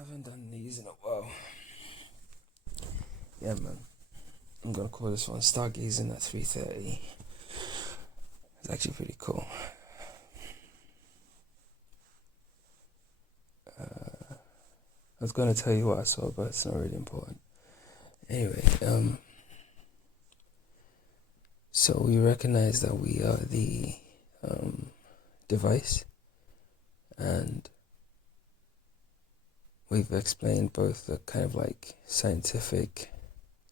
haven't done these in a while. Yeah, man. I'm gonna call this one Stargazing at 3:30. It's actually pretty cool. I was gonna tell you what I saw, but it's not really important. Anyway, so we recognize that we are the device, and we've explained both the kind of like scientific,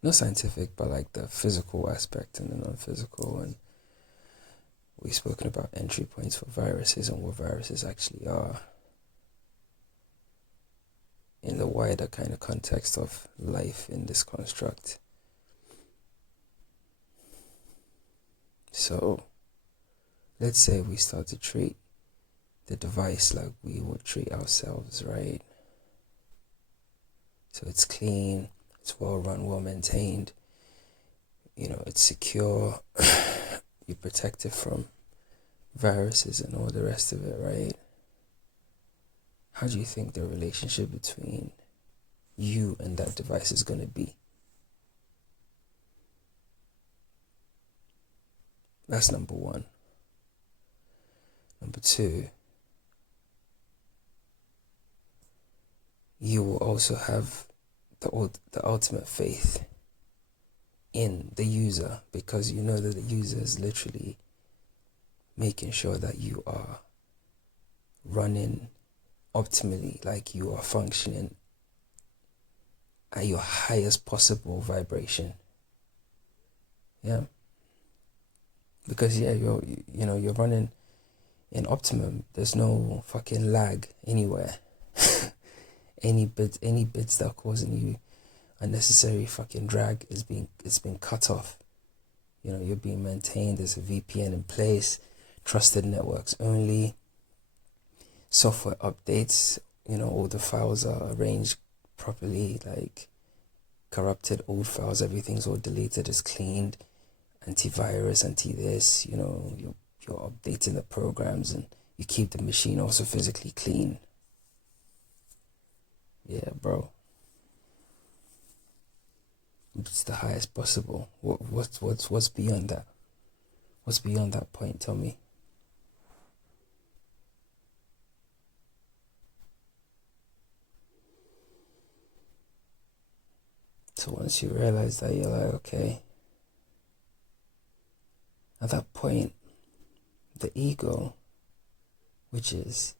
not scientific, but like the physical aspect and the non-physical, and we've spoken about entry points for viruses and what viruses actually are in the wider kind of context of life in this construct. So let's say we start to treat the device like we would treat ourselves, right? So it's clean, it's well run, well maintained, it's secure, you protect it from viruses and all the rest of it, right? How do you think the relationship between you and that device is going to be? That's number one. Number two, you will also have the ultimate faith in the user, because you know that the user is literally making sure that you are running optimally, like you are functioning at your highest possible vibration. Yeah, because you're running in optimum. There's no fucking lag anywhere. any bits that are causing you unnecessary fucking drag it's been cut off. You're being maintained. There's a VPN in place, trusted networks only, software updates, all the files are arranged properly, like corrupted old files, everything's all deleted, is cleaned, antivirus, anti this, you're updating the programs, and you keep the machine also physically clean. Yeah, bro. It's the highest possible. What's beyond that? What's beyond that point? Tell me. So once you realize that, you're like, okay. At that point, the ego, which is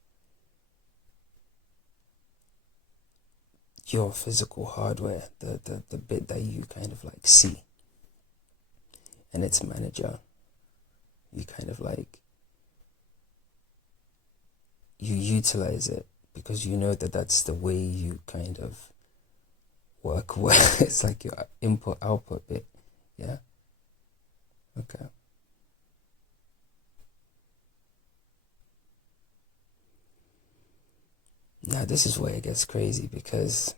your physical hardware, the bit that you kind of like see, and its manager, you kind of like, you utilize it because you know that that's the way you kind of work well. It's like your input output bit. Yeah. Okay. Now this is where it gets crazy, because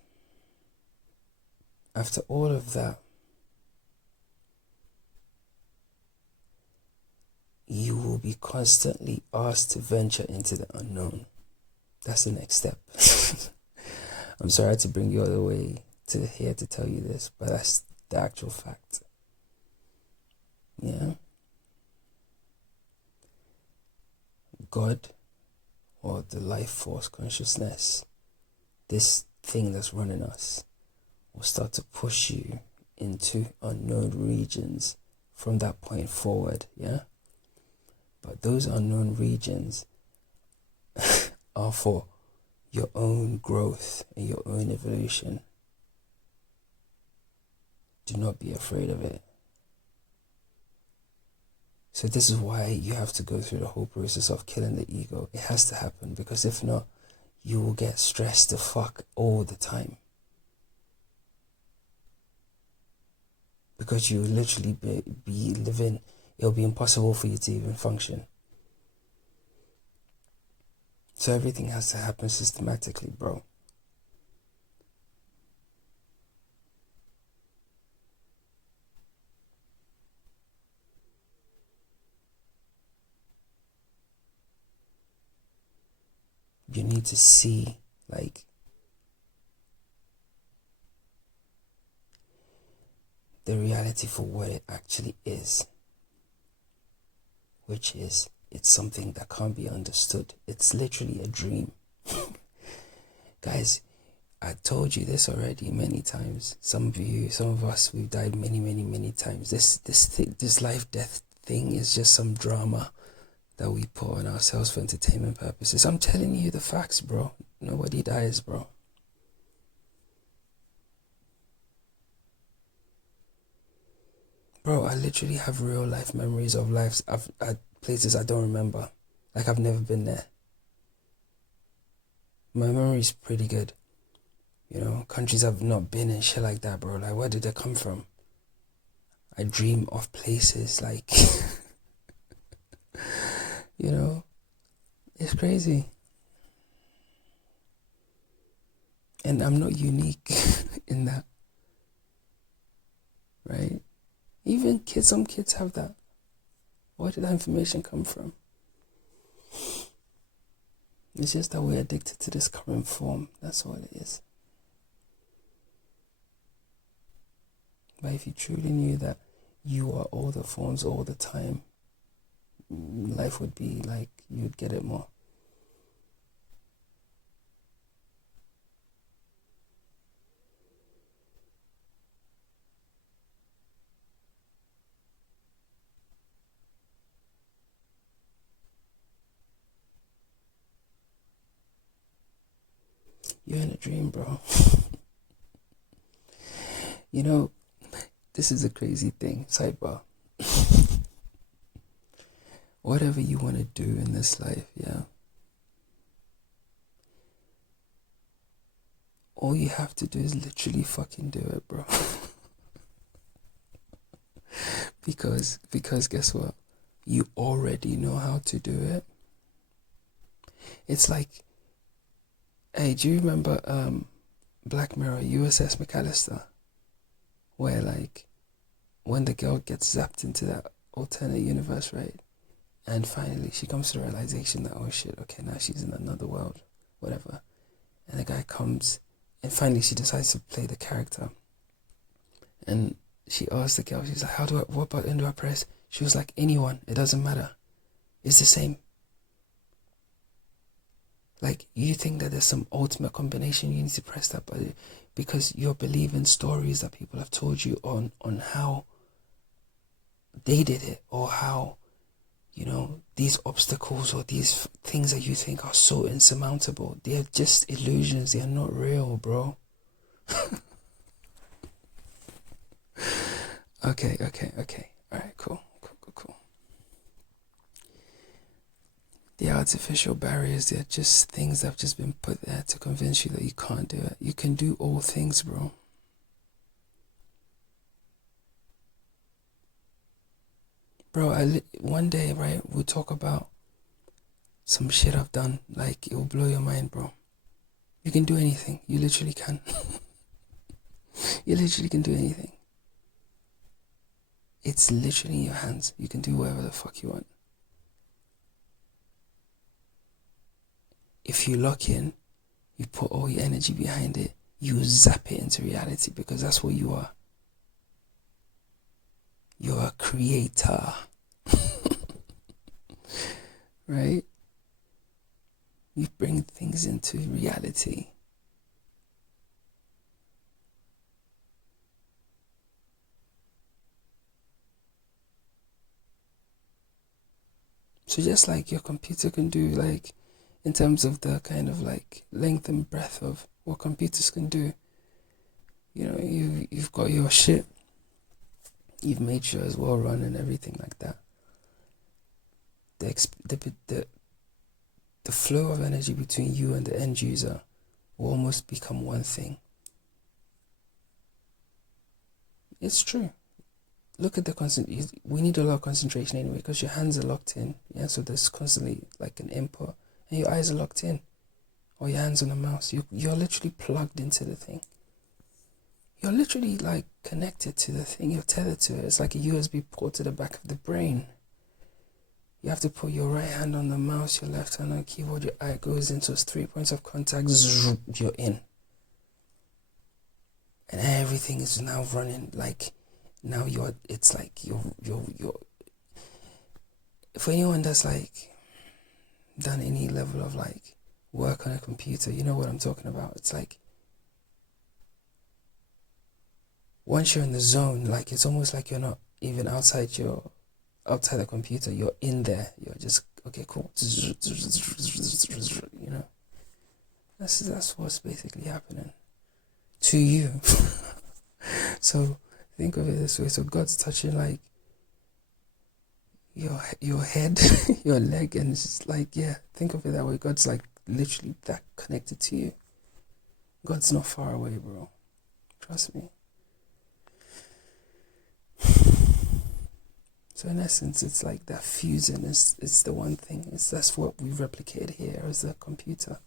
after all of that, you will be constantly asked to venture into the unknown. That's the next step. I'm sorry to bring you all the way to here to tell you this, but that's the actual fact. Yeah. God, or the life force consciousness, this thing that's running us, will start to push you into unknown regions from that point forward. Yeah. But those unknown regions are for your own growth and your own evolution. Do not be afraid of it. So this is why you have to go through the whole process of killing the ego. It has to happen, because if not, you will get stressed the fuck all the time. Because you will literally be living, it'll be impossible for you to even function. So everything has to happen systematically, bro. You need to see, like, the reality for what it actually is, which is it's something that can't be understood. It's literally a dream. Guys, I told you this already many times. Some of you, some of us, we've died many times. This life-death thing is just some drama that we put on ourselves for entertainment purposes. I'm telling you the facts, bro. Nobody dies, bro. Bro, I literally have real life memories of lives at places I don't remember. Like I've never been there. My memory's pretty good. Countries I've not been in, shit like that, bro. Like, where did they come from? I dream of places like, it's crazy. And I'm not unique in that, right? Even some kids have that. Where did that information come from? It's just that we're addicted to this current form. That's all it is. But if you truly knew that you are all the forms all the time, life would be like, you'd get it more. You're in a dream, bro. This is a crazy thing. Sidebar. Whatever you want to do in this life, yeah, all you have to do is literally fucking do it, bro. because guess what? You already know how to do it. It's like, hey, do you remember Black Mirror, USS McAllister? Where like, when the girl gets zapped into that alternate universe, right? And finally she comes to the realization that, oh shit, okay, now she's in another world, whatever. And the guy comes, and finally she decides to play the character. And she asks the girl, she's like, what button do I press? She was like, anyone, it doesn't matter. It's the same. Like, you think that there's some ultimate combination you need to press that button because you're believing stories that people have told you on how they did it, or how, these obstacles or these things that you think are so insurmountable, they're just illusions. They're not real, bro. Okay. All right, cool. The artificial barriers, they're just things that have just been put there to convince you that you can't do it. You can do all things, bro. Bro, one day, right, we'll talk about some shit I've done. Like, it will blow your mind, bro. You can do anything. You literally can. You literally can do anything. It's literally in your hands. You can do whatever the fuck you want. If you lock in, you put all your energy behind it, you zap it into reality, because that's what you are. You're a creator. Right? You bring things into reality. So just like your computer can do, like, in terms of the kind of like length and breadth of what computers can do, you've got your shit. You've made sure it's well run and everything like that. The flow of energy between you and the end user will almost become one thing. It's true. Look at we need a lot of concentration anyway, because your hands are locked in. Yeah, so there's constantly like an input, and your eyes are locked in, or your hands on the mouse. You're literally plugged into the thing. You're literally like connected to the thing. You're tethered to it. It's like a USB port to the back of the brain. You have to put your right hand on the mouse, your left hand on the keyboard, your eye goes into those 3 points of contact, you're in. And everything is now running like Now it's like you're for anyone that's like done any level of like work on a computer, you know what I'm talking about. It's like once you're in the zone, like it's almost like you're not even outside the computer, you're in there. You're just okay, cool. You know, that's what's basically happening to you. So think of it this way. So God's touching like your head, your leg, and it's just like, yeah, think of it that way. God's like literally that connected to you. God's not far away, bro. Trust me. So in essence, it's like that fusing is the one thing. That's what we replicate here as a computer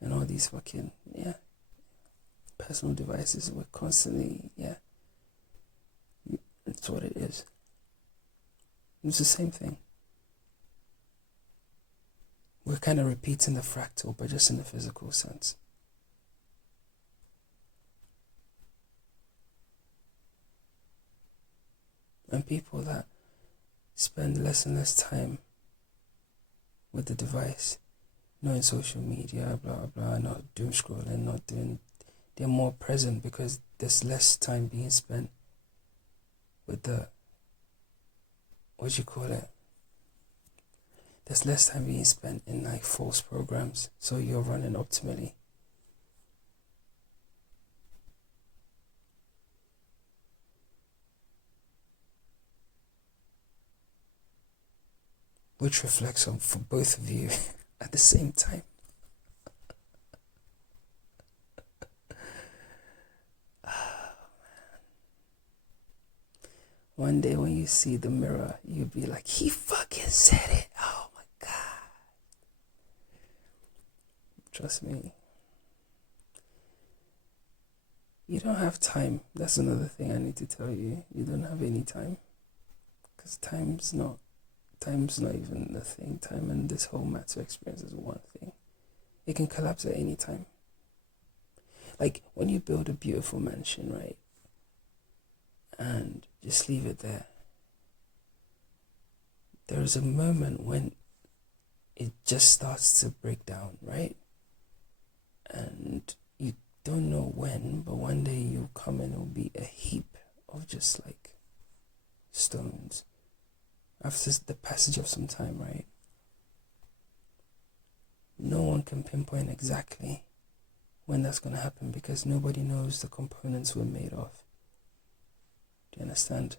and all these fucking personal devices. We're constantly it's what it is. It's the same thing. We're kind of repeating the fractal, but just in the physical sense. And people that spend less and less time with the device, not in social media, blah, blah, not doom scrolling, they're more present because there's less time being spent with there's less time being spent in like false programs, so you're running optimally. Which reflects on for both of you at the same time. One day when you see the mirror, you'll be like, he fucking said it. Oh my God. Trust me. You don't have time. That's another thing I need to tell you. You don't have any time. Because time's not even the thing. Time and this whole matter experience is one thing. It can collapse at any time. Like when you build a beautiful mansion, right? And just leave it there. There's a moment when it just starts to break down, right? And you don't know when, but one day you'll come and it'll be a heap of just like stones. After the passage of some time, right? No one can pinpoint exactly when that's going to happen because nobody knows the components we're made of. Do you understand?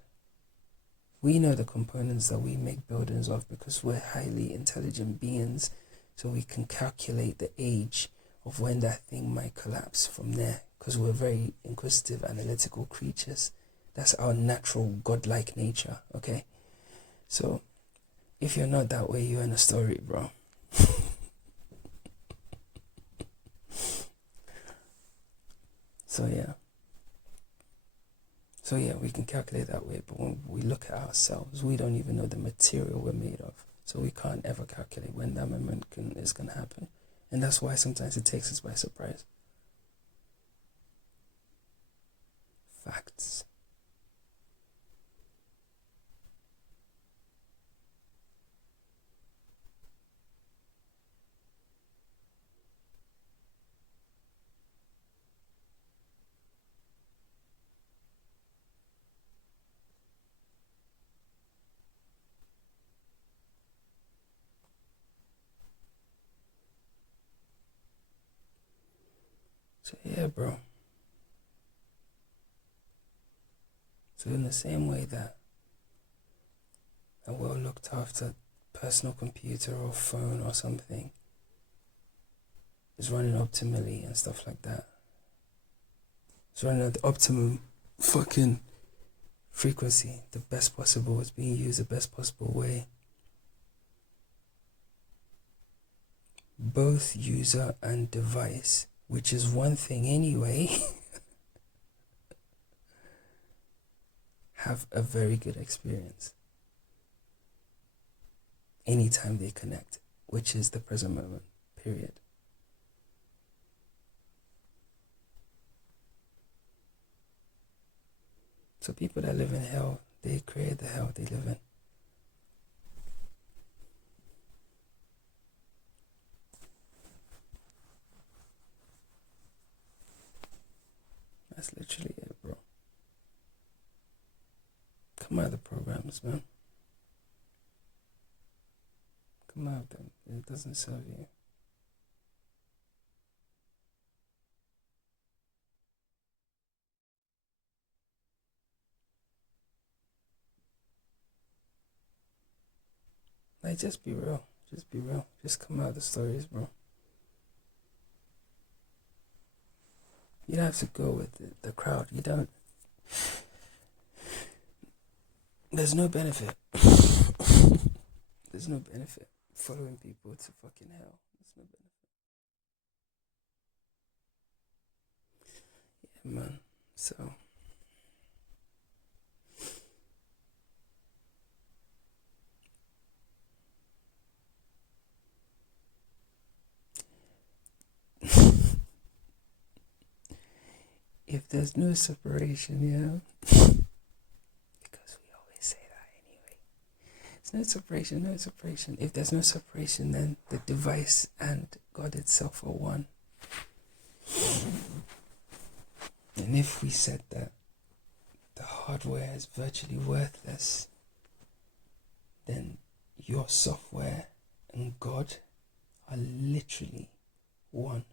We know the components that we make buildings of because we're highly intelligent beings, so we can calculate the age of when that thing might collapse from there because we're very inquisitive, analytical creatures. That's our natural godlike nature, okay? So, if you're not that way, you're in a story, bro. So yeah, we can calculate that way, but when we look at ourselves, we don't even know the material we're made of. So we can't ever calculate when that moment is going to happen. And that's why sometimes it takes us by surprise. Facts. So yeah, bro. So in the same way that a well looked after personal computer or phone or something is running optimally and stuff like that, it's running at the optimum fucking frequency, the best possible, it's being used the best possible way. Both user and device, which is one thing anyway, have a very good experience anytime they connect, which is the present moment, period. So people that live in hell, they create the hell they live in. That's literally it, bro. Come out of the programs, man. Come out of them. It doesn't serve you. Like, just be real. Just be real. Just come out of the stories, bro. You don't have to go with the crowd. You don't. There's no benefit. There's no benefit following people to fucking hell. There's no benefit. Yeah, man. So. If there's no separation, yeah. Because we always say that anyway. There's no separation, no separation. If there's no separation, then the device and God itself are one. And if we said that the hardware is virtually worthless, then your software and God are literally one.